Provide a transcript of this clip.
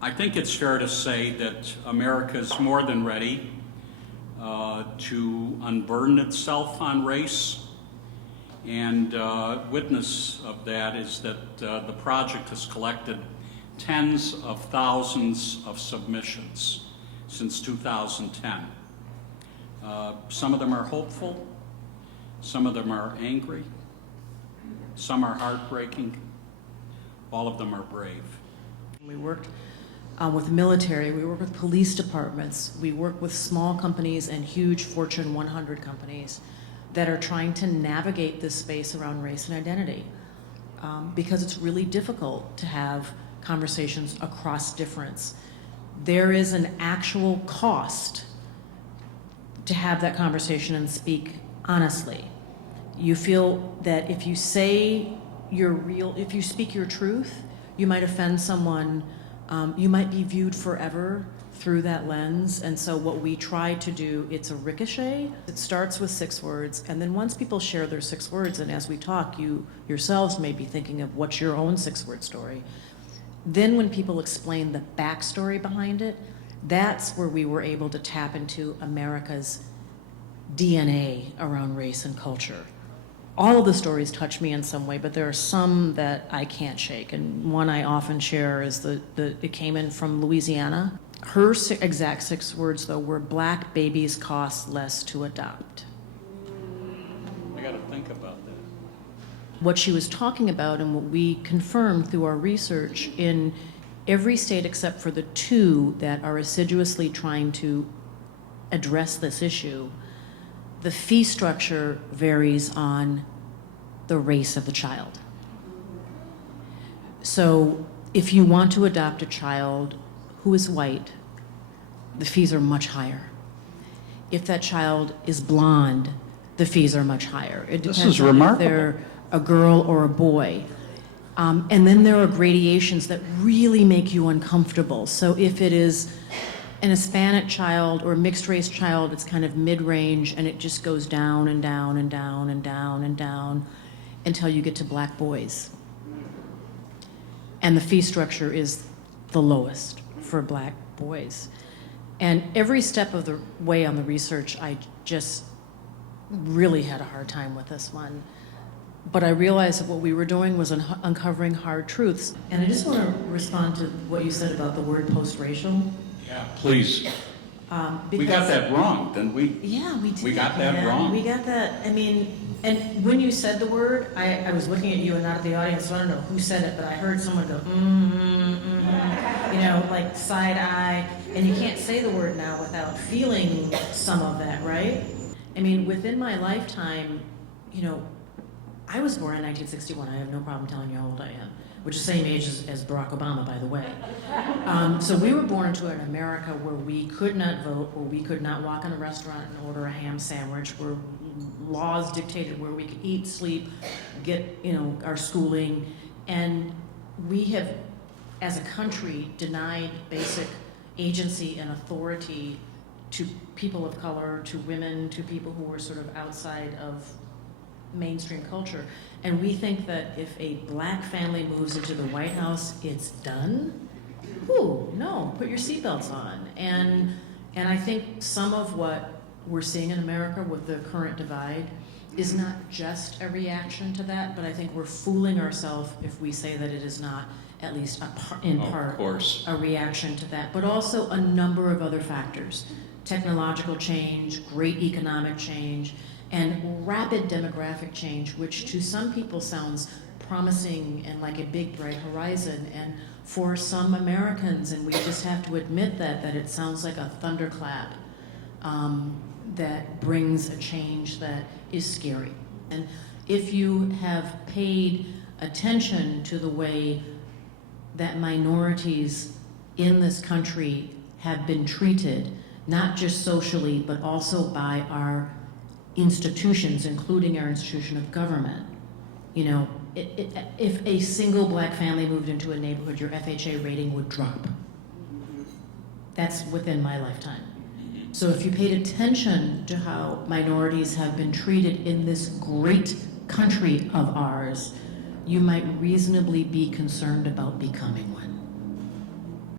I think it's fair to say that America is more than ready to unburden itself on race. And witness of that is that the project has collected tens of thousands of submissions since 2010. Some of them are hopeful, some of them are angry, some are heartbreaking, all of them are brave. We worked with the military, we work with police departments, we work with small companies and huge Fortune 100 companies that are trying to navigate this space around race and identity, because it's really difficult to have conversations across difference. There is an actual cost to have that conversation and speak honestly. You feel that if you say if you speak your truth, you might offend someone, you might be viewed forever through that lens. And so what we try to do, it's a ricochet. It starts with 6 words, and then once people share their 6 words, and as we talk, you yourselves may be thinking of what's your own 6-word story. Then when people explain the backstory behind it, that's where we were able to tap into America's DNA around race and culture. All of the stories touch me in some way, but there are some that I can't shake. And one I often share is it came in from Louisiana. Her exact 6 words, though, were black babies cost less to adopt. I got to think about that. What she was talking about and what we confirmed through our research in every state except for the 2 that are assiduously trying to address this issue, the fee structure varies on the race of the child. So if you want to adopt a child who is white, the fees are much higher. If that child is blonde, the fees are much higher. It depends This is on remarkable. if they're a girl or a boy. And then there are gradations that really make you uncomfortable. So if it is an Hispanic child or a mixed race child, it's kind of mid-range, and it just goes down and down and down and down and down until you get to black boys. And the fee structure is the lowest for black boys. And every step of the way on the research, I just really had a hard time with this one. But I realized that what we were doing was uncovering hard truths. And I just want to respond to what you said about the word post-racial. Yeah, please. We got that wrong, didn't we? Yeah, we did. We got that wrong. We got that. I mean, and when you said the word, I was looking at you and not at the audience, so I don't know who said it, but I heard someone go, you know, like side eye. And you can't say the word now without feeling some of that, right? I mean, within my lifetime, you know, I was born in 1961. I have no problem telling you how old I am, which is the same age as Barack Obama, by the way. So we were born into an America where we could not vote, where we could not walk in a restaurant and order a ham sandwich, where laws dictated where we could eat, sleep, get, you know, our schooling. And we have, as a country, denied basic agency and authority to people of color, to women, to people who were sort of outside of mainstream culture. And we think that if a black family moves into the White House, it's done. Ooh, no, put your seatbelts on. And I think some of what we're seeing in America with the current divide is not just a reaction to that, but I think we're fooling ourselves if we say that it is not at least in part a reaction to that, but also a number of other factors. Technological change, great economic change, and rapid demographic change, which to some people sounds promising and like a big bright horizon, and for some Americans, and we just have to admit that it sounds like a thunderclap that brings a change that is scary. And if you have paid attention to the way that minorities in this country have been treated, not just socially, but also by our institutions, including our institution of government. You know, if a single black family moved into a neighborhood, your FHA rating would drop. That's within my lifetime. So if you paid attention to how minorities have been treated in this great country of ours, you might reasonably be concerned about becoming one.